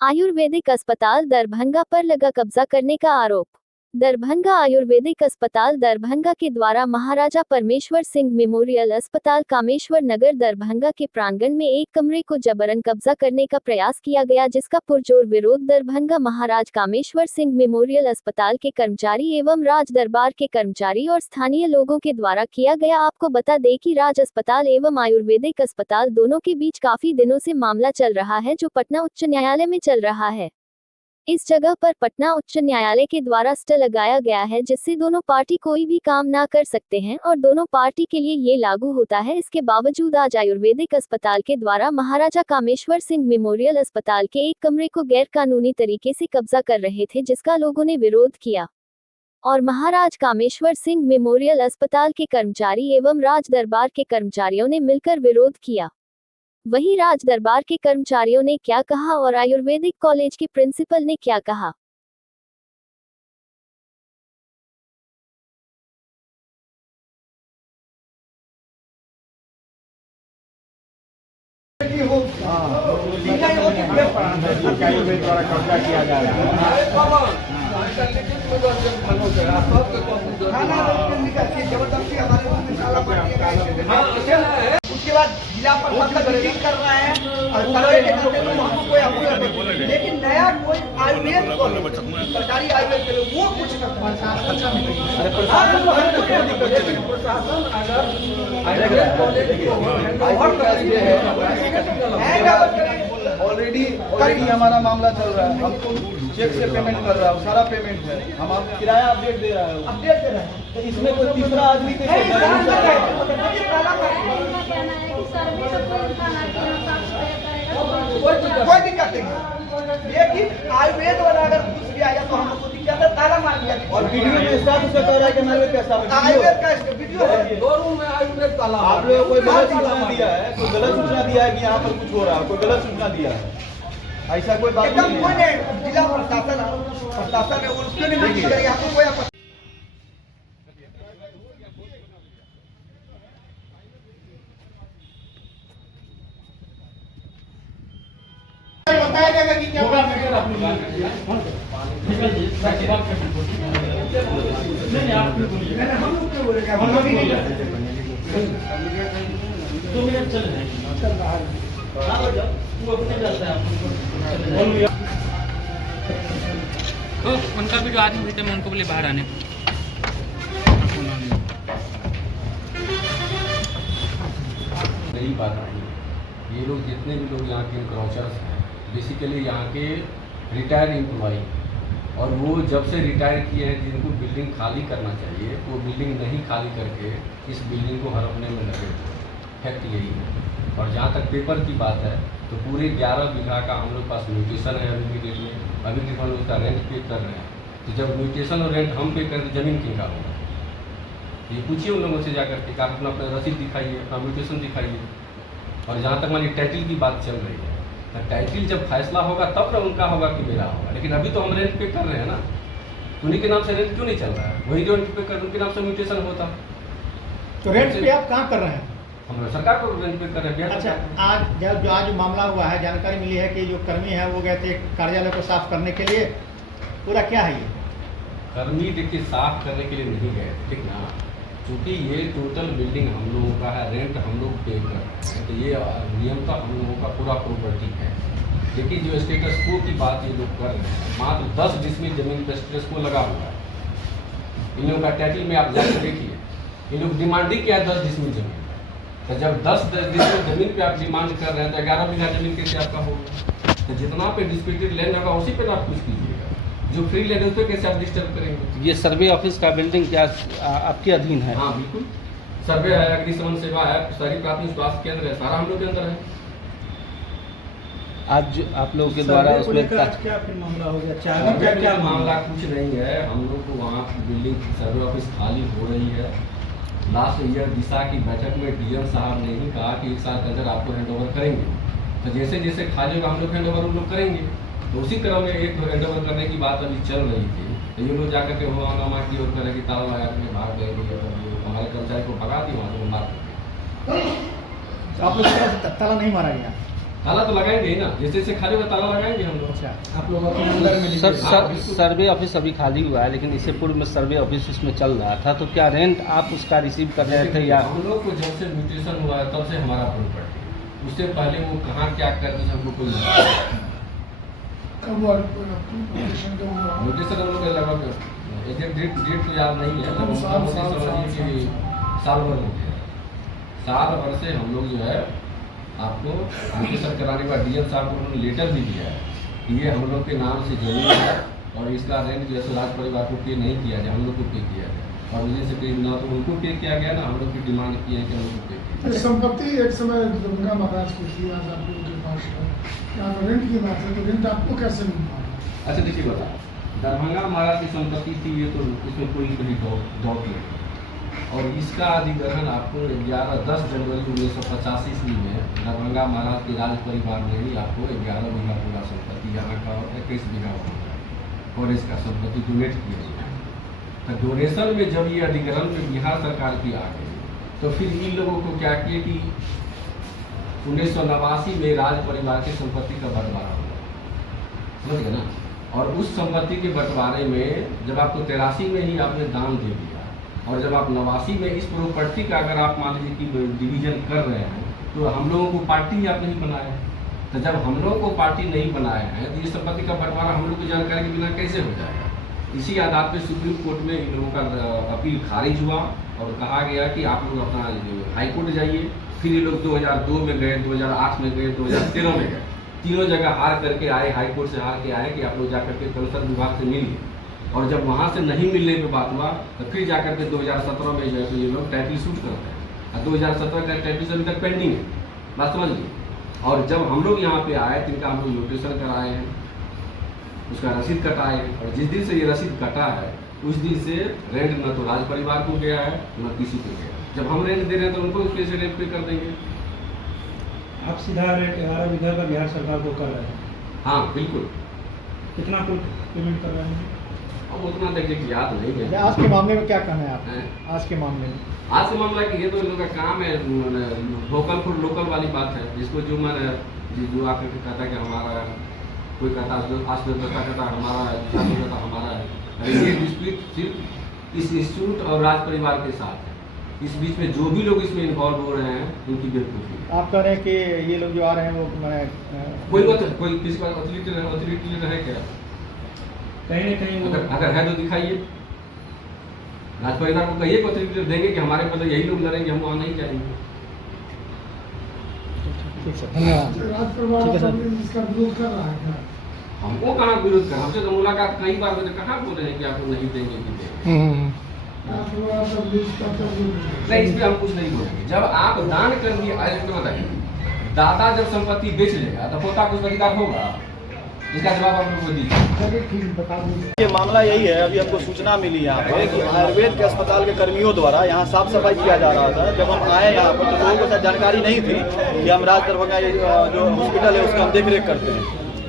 आयुर्वेदिक अस्पताल दरभंगा पर लगा कब्जा करने का आरोप। दरभंगा आयुर्वेदिक अस्पताल दरभंगा के द्वारा महाराजा परमेश्वर सिंह मेमोरियल अस्पताल कामेश्वर नगर दरभंगा के प्रांगण में एक कमरे को जबरन कब्जा करने का प्रयास किया गया, जिसका पुरजोर विरोध दरभंगा महाराज कामेश्वर सिंह मेमोरियल अस्पताल के कर्मचारी एवं राज दरबार के कर्मचारी और स्थानीय लोगों के द्वारा किया गया। आपको बता दें कि राज अस्पताल एवं आयुर्वेदिक अस्पताल दोनों के बीच काफी दिनों से मामला चल रहा है, जो पटना उच्च न्यायालय में चल रहा है। इस जगह पर पटना उच्च न्यायालय के द्वारा स्टे लगाया गया है, जिससे दोनों पार्टी कोई भी काम ना कर सकते हैं और दोनों पार्टी के लिए ये लागू होता है। इसके बावजूद आज आयुर्वेदिक अस्पताल के द्वारा महाराजा कामेश्वर सिंह मेमोरियल अस्पताल के एक कमरे को गैर कानूनी तरीके से कब्जा कर रहे थे, जिसका लोगों ने विरोध किया और महाराज कामेश्वर सिंह मेमोरियल अस्पताल के कर्मचारी एवं राज दरबार के कर्मचारियों ने मिलकर विरोध किया। वहीं राज दरबार के कर्मचारियों ने क्या कहा और आयुर्वेदिक कॉलेज के प्रिंसिपल ने क्या कहा। आयुर्वेद द्वारा कब्जा किया जा रहा है। उसके बाद जिला प्रशासन मीटिंग कर रहा है और सर्वे के नाते तो हमको कोई अपूर्ण, लेकिन नया कोई आयुर्वेद सरकारी आयुर्वेद के लोग वो कुछ प्रशासन अगर ऑलरेडी हमारा मामला चल रहा है, हमको चेक से पेमेंट कर रहा है, सारा पेमेंट है, हम आपको किराया अपडेट दे रहे हैं, तो इसमें कोई तीसरा आदमी कोई दिक्कत नहीं, लेकिन आयुर्वेद वाला अगर घुस गया या तो हमको दिक्कत है, ताला मार दिया। और वीडियो में स्टाफ से कह रहा है कि आयुर्वेद कैसा आयुर्वेद का वीडियो है, दो रूम में आयुर्वेद ताला। आप लोगों को कोई गलत सूचना दिया है, कोई गलत सूचना दिया है कि यहाँ पर कुछ हो रहा है, कोई गलत सूचना दिया है, ऐसा कोई बात एकदम कोई नहीं। जिला प्रशासन है उसके लिए मीटिंग करेगी, हमको कोई आपत्ति बताया जाएगा कि क्या होगा। हम लोग नहीं करते। 2 मिनट चल रहे तो उनका भी जो आदमी भी थे, मैं उनको बोले बाहर आने को। नई बात नहीं, ये लोग जितने भी लोग यहाँ के इंक्रोचर्स हैं, बेसिकली यहाँ के रिटायर्ड एम्प्लॉई, और वो जब से रिटायर किए हैं, जिनको बिल्डिंग खाली करना चाहिए वो बिल्डिंग नहीं खाली करके इस बिल्डिंग को हड़पने में लगे। फैक्ट यही है। और जहाँ तक पेपर की बात है तो पूरे 11 बीघा का हम लोग पास म्यूटेशन है अभी की डेट में, अभी भी हम लोग उसका रेंट पे कर रहे हैं। तो जब म्यूटेशन और रेंट हम पे करें तो ज़मीन किनका होगा, ये पूछिए उन लोगों से जाकर के, आप अपना रसीद दिखाइए, अपना म्यूटेशन दिखाइए। और जहाँ तक हमारी टाइटल की बात चल रही है, तो टाइटल जब फैसला होगा तब ना उनका होगा कि मेरा होगा, लेकिन अभी तो हम रेंट पे कर रहे हैं ना, उन्हीं के नाम से रेंट क्यों नहीं चल रहा है? वही रेंट पे कर उनके नाम से म्यूटेशन होता। तो रेंट पे आप कहाँ कर रहे हैं? हम सरकार को रेंट पे कर रहे हैं। अच्छा, आज मामला हुआ है, जानकारी मिली है कि जो कर्मी है वो गए थे कार्यालय को साफ करने के लिए, पूरा क्या है ये? कर्मी देखिए साफ करने के लिए नहीं गए, ठीक ना, क्योंकि ये टोटल बिल्डिंग हम लोगों का है, रेंट हम लोग पे कर रहे हैं, तो ये नियम का हम लोगों का पूरा प्रॉपर्टी है। लेकिन जो स्टेटस को की बात ये लोग कर रहे हैं, मात्र 10 डिसमिल जमीन पर स्टेटस को लगा हुआ है। इन लोगों का टाइटल में आप जाकर देखिए, इन लोग डिमांड ही किया है 10 डिसमिल जमीन। तो जब 10 डिसमिल जमीन पे आप डिमांड कर रहे हैं तो 11 बीघा जमीन कैसे आपका होगा? तो जितना पे डिस्प्यूटेड लैंड होगा उसी पे आप कुछ कीजिएगा, जो फ्री लैंड है उस पर कैसे आप डिस्टर्ब करेंगे? ये सर्वे ऑफिस का बिल्डिंग क्या आपके अधीन है? हाँ बिल्कुल, सर्वे है, अग्निशमन सेवा है, शहरी प्राथमिक स्वास्थ्य केंद्र है, सारा हम लोग के अंदर है। आज आप लोगों के द्वारा उसमें क्या फिर मामला हो गया? क्या मामला कुछ नहीं है, हम लोग को वहाँ बिल्डिंग सर्वे ऑफिस खाली हो रही है। लास्ट ईयर दिशा की बैठक में डीएम साहब ने ही कहा कि 1 साल के अंदर आपको हैंड ओवर करेंगे, तो जैसे जैसे खाली होगा हम लोग हैंड ओवर उन लोग करेंगे। तो उसी क्रम में एक हैंड ओवर करने की बात अभी चल रही थी, तो ये लोग जाकर के हंगामा की ओर करें कि ताला लगा के भाग गए, हमारे कर्मचारी को भगा दी वहाँ से मार करके। तो आप लोग की तरफ से ताला नहीं मारा गया? ताला तो लगाएंगे ही ना, जैसे जैसे खाली हुआ ताला लगाएंगे हम लोग। आप लोग अपने अंदर में सर लीजिए। सर्वे ऑफिस अभी खाली हुआ है, लेकिन इससे पूर्व में सर्वे ऑफिस इसमें चल रहा था, तो क्या रेंट आप उसका रिसीव कर रहे थे या? हम लोग को जब से म्यूटेशन हुआ है तब से हमारा प्रॉपर्टी, उससे पहले वो कहाँ क्या करते थे हमको कोई म्यूटेशन हम लोग लगभग एग्जैक्ट डेट तो याद नहीं है, लगभग साल भर हो गया। साल भर से हम लोग जो है आपको म्यूटेशन कराने के बाद डीएम साहब को उन्होंने लेटर भी दिया है कि ये हम लोग के नाम से जमीन है और इसका रेंट जो है राज परिवार को पे नहीं किया जाए, हम लोग को पे किया जाए। और मुझे से पे ना तो उनको पे किया गया ना हम लोग की डिमांड की है कि हम लोग को पे किया जाए। संपत्ति एक समय दरभंगा महाराज की थी, आज आप लोगों के पास है। यहाँ रेंट की बात है, तो रेंट आपको कैसे मिल पा रहा है? अच्छा देखिए बता, दरभंगा महाराज की संपत्ति थी, ये तो इसमें कोई डाउट नहीं, और इसका अधिग्रहण आपको 10 जनवरी 1985 ईस्वी में दरभंगा महाराज के राज परिवार ने ही आपको 11 बीघा पूरा संपत्ति यहाँ का 21 बीघा फॉरेस्ट का संपत्ति डोनेट किया गया। तो डोनेशन में जब ये अधिग्रहण में बिहार सरकार की आ गई, तो फिर इन लोगों को क्या किए कि 1989 में राज परिवार की संपत्ति का बंटवारा हुआ, समझ गए ना। और उस संपत्ति के बंटवारे में जब आपको 83 में ही आपने दान दे दिया, और जब आप 89 में इस प्रॉपर्टी का अगर आप मान लीजिए कि डिवीजन कर रहे हैं, तो हम लोगों को पार्टी आप नहीं बनाए हैं। तो जब हम लोगों को पार्टी नहीं बनाए हैं तो ये संपत्ति का बंटवारा हम लोग की जानकारी के बिना कैसे हो जाएगा। इसी आधार पर सुप्रीम कोर्ट में इन लोगों का अपील खारिज हुआ और कहा गया कि आप लोग अपना हाई कोर्ट जाइए। फिर ये लोग 2002 में गए, 2008 में गए, 2013 में गए, तीनों जगह हार करके आए, हाई कोर्ट से हार के आए कि आप लोग जाकर के कल्चर विभाग से मिलिए। और जब वहाँ से नहीं मिलने की बात हुआ तो फिर जाकर के 2017 में जो है तो ये लोग टाइटल शूट करते हैं, और 2017 का टाइटल अभी तक पेंडिंग है, बात समझ लीजिए। और जब हम लोग यहाँ पे आए तो इनका हम लोग नोटिशन कराए हैं, उसका रसीद कटाए हैं, और जिस दिन से ये रसीद कटा है उस दिन से रेंट न तो राज परिवार को गया है न किसी को गया। जब हम रेंट दे रहे हैं तो उनको कैसे रेंट पे कर देंगे। आप सीधा रेट 11 बीघा का बिहार सरकार को कर रहे हैं? हाँ बिल्कुल। कितना कुल पेमेंट कर रहे हैं? अब उतना तक याद नहीं है। आज के मामले में क्या कहना है आप? आज के मामले में आज का मामला कि ये तो इन लोगों का काम है, वोकल फॉर लोकल वाली बात है। जिसको जो मैंने जो आकर के कहता है कि हमारा, कोई कहता अर्थव्यवस्था कहता हमारा है। ये डिस्प्यूट सिर्फ इस इंस्टीट्यूट और राज परिवार के साथ है। इस बीच में जो भी लोग इसमें इन्वॉल्व हो रहे हैं उनकी बेवकूफ़ी है। आप कह रहे हैं कि ये लोग जो आ रहे हैं वो कोई किसी का ऑथोरिटी रहे क्या? कहीं ना कहीं अगर है तो दिखाइए। राज परिवार को कहिए ऑथोरिटी देंगे कि हमारे मतलब यही लोग लड़ेंगे, हम वहाँ नहीं जाएंगे। ठीक सर, धन्यवाद। राज परिवार इसका विरोध कर रहा है क्या? हमको कहाँ विरोध कर, हमसे तो मुलाकात कई बार हुई, कहाँ बोल रहे हैं कि आपको नहीं देंगे कि देंगे। राज परिवार का विरोध नहीं, इसमें हम कुछ नहीं बोलेंगे। जब आप दान कर दिए, तो बताइए, दादा जब संपत्ति बेच लेगा तो पोता कुछ अधिकार होगा? इसका जवाब आप लोगों को दीजिए। ये मामला यही है, अभी हमको सूचना मिली यहाँ पे कि आयुर्वेद के अस्पताल के कर्मियों द्वारा यहाँ साफ सफाई किया जा रहा था। जब हम आए यहाँ पर तो लोगों को शायद जानकारी नहीं थी कि हम राज दरभंगा जो हॉस्पिटल है उसका हम देख रेख करते हैं।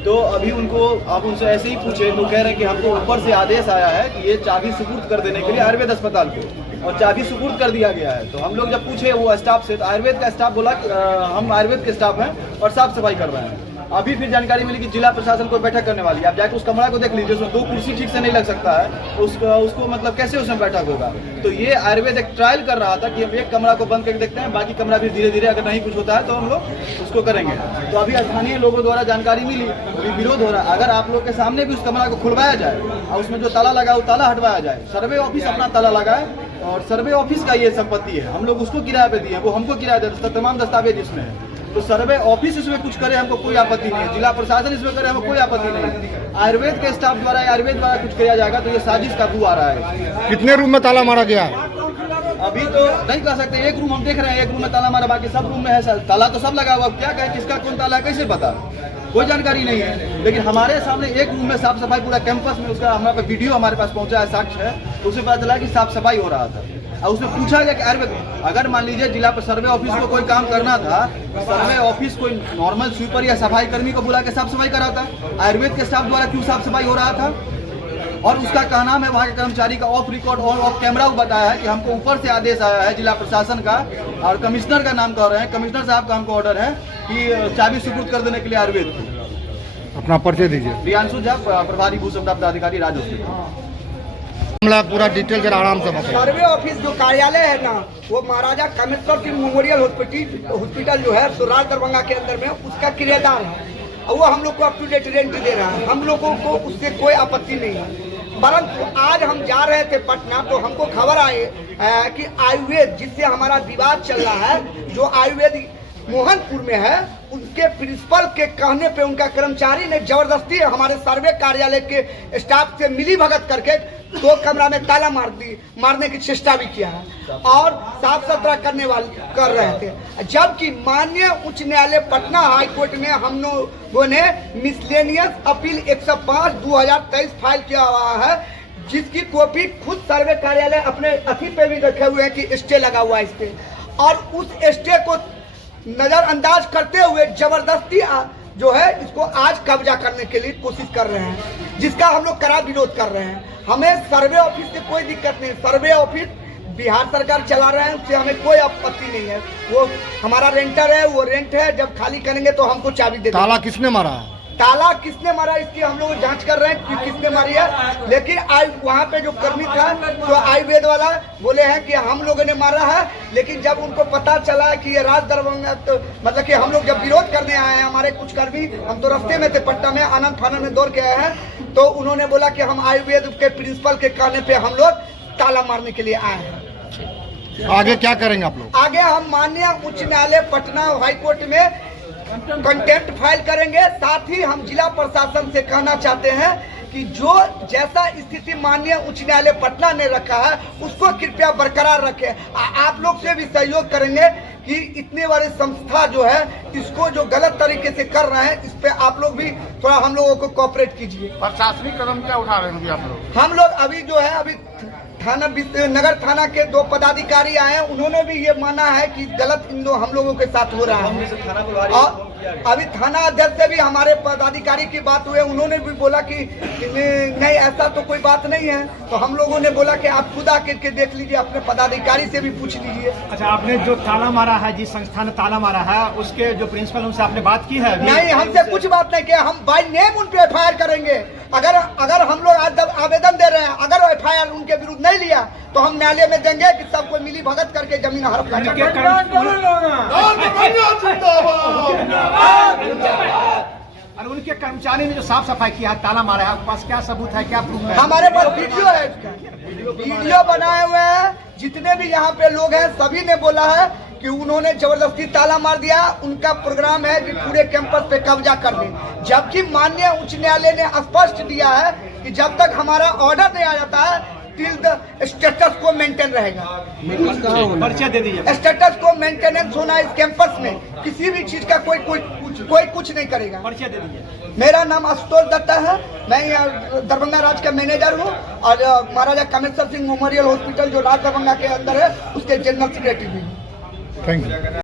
तो अभी उनको आप उनसे ऐसे ही पूछे तो कह रहे हैं कि हमको ऊपर से आदेश आया है कि ये चाबी सुपुर्द कर देने के लिए आयुर्वेद अस्पताल को, और चाबी सुपुर्द कर दिया गया है। तो हम लोग जब पूछे वो स्टाफ से, तो आयुर्वेद का स्टाफ बोला कि हम आयुर्वेद के स्टाफ हैं और साफ सफाई कर रहे हैं। अभी फिर जानकारी मिली कि जिला प्रशासन को बैठक करने वाली है। आप जाकर उस कमरा को देख लीजिए, उसमें 2 कुर्सी ठीक से नहीं लग सकता है, उसको मतलब कैसे उसमें बैठक होगा। तो ये आयुर्वेद एक ट्रायल कर रहा था कि हम एक कमरा को बंद करके देखते हैं, बाकी कमरा भी धीरे धीरे अगर नहीं कुछ होता है तो हम लोग उसको करेंगे। तो अभी स्थानीय लोगों द्वारा जानकारी मिली, अभी विरोध हो रहा है। अगर आप लोग के सामने भी उस कमरा को खुलवाया जाए और उसमें जो ताला लगा वो ताला हटवाया जाए, सर्वे ऑफिस अपना ताला लगाए, और सर्वे ऑफिस का ये संपत्ति है, हम लोग उसको किराए पे दिए, वो हमको किराया दे, तमाम दस्तावेज इसमें है। तो सर्वे ऑफिस इसमें कुछ करे हमको कोई आपत्ति नहीं है, जिला प्रशासन इसमें करे हमको कोई आपत्ति नहीं है। आयुर्वेद के स्टाफ द्वारा, आयुर्वेद द्वारा कुछ किया जाएगा तो ये साजिश का बू आ रहा है। कितने रूम में ताला मारा गया है? अभी तो नहीं कह सकते, एक रूम हम देख रहे हैं, एक रूम में ताला मारा, बाकी सब रूम में है ताला, तो सब लगा हुआ। क्या कहे किसका कौन ताला है कैसे पता, कोई जानकारी नहीं है। लेकिन हमारे सामने एक रूम में साफ सफाई पूरा कैंपस में, उसका हमारे वीडियो हमारे पास पहुंचा है, साक्ष्य है, तो उसे पता चला कि साफ सफाई हो रहा था। और उसमें पूछा गया कि आयुर्वेद, अगर मान लीजिए जिला पर सर्वे ऑफिस को कोई काम करना था, सर्वे ऑफिस कोई नॉर्मल स्वीपर या सफाई कर्मी को बुला के साफ सफाई कराता, आयुर्वेद के स्टाफ द्वारा क्यों साफ सफाई हो रहा था? और उसका कहना है वहाँ के कर्मचारी का ऑफ रिकॉर्ड और ऑफ कैमरा बताया है कि हमको ऊपर से आदेश आया है जिला प्रशासन का, और कमिश्नर का नाम कह रहे हैं, कमिश्नर साहब का हमको ऑर्डर है कि चाबी सुपुर्द कर देने के लिए आयुर्वेद को। अपना परिचय दीजिए। प्रियांशु झा, प्रभारी भू सुविधा पदाधिकारी, राज हॉस्पिटल। मामला पूरा डिटेल जरा आराम से बताइए। सर्वे ऑफिस जो कार्यालय है ना, वो महाराजा कामेश्वर सिंह मेमोरियल हॉस्पिटल जो है तो राज दरभंगा के अंदर में उसका किराएदार है, और वो हम लोग को अप टू डेट रेंट दे रहा है। हम लोगों को उससे कोई आपत्ति नहीं है। परंतु आज हम जा रहे थे पटना, तो हमको खबर आई कि आयुर्वेद जिससे हमारा विवाद चल रहा है, जो आयुर्वेद मोहनपुर में है, उनके प्रिंसिपल के कहने पे उनका कर्मचारी ने जबरदस्ती हमारे सर्वे कार्यालय के स्टाफ से मिली भगत करके 2 कमरा में ताला मारने की चेष्टा भी किया है और साफ सुथरा कर रहे थे। जबकि माननीय उच्च न्यायालय पटना हाई कोर्ट में हम लोगों ने मिसलेनियस अपील 105/2023 फाइल किया हुआ है, जिसकी कॉपी खुद सर्वे कार्यालय अपने अथी पे भी रखे हुए हैं कि स्टे लगा हुआ है इस पे, और उस स्टे को नजरअंदाज करते हुए जबरदस्ती जो है इसको आज कब्जा करने के लिए कोशिश कर रहे हैं, जिसका हम लोग कड़ा विरोध कर रहे हैं। हमें सर्वे ऑफिस से कोई दिक्कत नहीं, सर्वे ऑफिस बिहार सरकार चला रहे हैं, उससे हमें कोई आपत्ति नहीं है। वो हमारा रेंटर है, वो रेंट है, जब खाली करेंगे तो हमको चाबी दे। ताला किसने मारा? ताला किसने मारा इसकी हम लोग जांच कर रहे हैं कि किसने मारी है, लेकिन वहाँ पे जो कर्मी था तो आयुर्वेद वाला बोले हैं कि हम लोगों ने मारा है। लेकिन जब उनको पता चला कि ये राज दरभंगा, तो मतलब कि हम लोग जब विरोध करने आए हैं, हमारे कुछ कर्मी, हम तो रास्ते में थे पटना में, आनंद फानंद में दौड़ के आए हैं, तो उन्होंने बोला कि हम आयुर्वेद के प्रिंसिपल के कहने पे हम लोग ताला मारने के लिए आए हैं। आगे क्या करेंगे आप लोग? आगे हम माननीय उच्च न्यायालय पटना हाई कोर्ट में कंटेम्प्ट फाइल करेंगे। साथ ही हम जिला प्रशासन से कहना चाहते हैं कि जो जैसा स्थिति माननीय उच्च न्यायालय पटना ने रखा है उसको कृपया बरकरार रखें। आप लोग से भी सहयोग करेंगे कि इतने बड़े संस्था जो है इसको जो गलत तरीके से कर रहे हैं, इस पे आप लोग भी थोड़ा हम लोगों को कोऑपरेट कीजिए। प्रशासनिक कदम क्या उठा रहे हैं आप लोग? हम लोग अभी जो है अभी थाना नगर थाना के 2 पदाधिकारी आए हैं, उन्होंने भी ये माना है कि गलत हम लोगों के साथ हो रहा है। और अभी थाना अध्यक्ष से भी हमारे पदाधिकारी की बात हुई, उन्होंने भी बोला कि नहीं ऐसा तो कोई बात नहीं है। तो हम लोगों ने बोला कि आप खुद आकर के देख लीजिए, अपने पदाधिकारी से भी पूछ लीजिए। अच्छा, आपने जो ताला मारा है, जिस संस्था ने ताला मारा है, उसके जो प्रिंसिपल उनसे आपने बात की है? नहीं, हमसे कुछ बात नहीं किया। हम बाय नेम उन पे FIR करेंगे। अगर हम लोग आज आवेदन दे रहे हैं, अगर FIR उनके विरुद्ध नहीं लिया तो हम न्यायालय में देंगे कि सबको मिली भगत करके जमीन हड़प और उनके कर्मचारी ने जो साफ सफाई किया, ताला मारा है, आपके पास क्या सबूत है, क्या प्रूफ है? हमारे पास वीडियो है, वीडियो बनाए हुए हैं। जितने भी यहाँ पे लोग हैं सभी ने बोला है कि उन्होंने जबरदस्ती ताला मार दिया। उनका प्रोग्राम है कि पूरे कैंपस पे कब्जा कर ले, जबकि माननीय उच्च न्यायालय ने स्पष्ट दिया है कि जब तक हमारा ऑर्डर नहीं आ जाता है टिल द स्टेटस को मेंटेन रहेगा। परिचय दे दीजिए। स्टेटस को मेंटेनेंस होना इस कैंपस में, किसी भी चीज का कोई कुछ नहीं करेगा। परिचय दे दीजिए। मेरा नाम आशुतोष दत्ता है, मैं यहाँ दरभंगा राज का मैनेजर हूँ और महाराजा कामेश्वर सिंह मेमोरियल हॉस्पिटल जो राज दरभंगा के अंदर है उसके जनरल सेक्रेटरी भी हूँ। Thank you.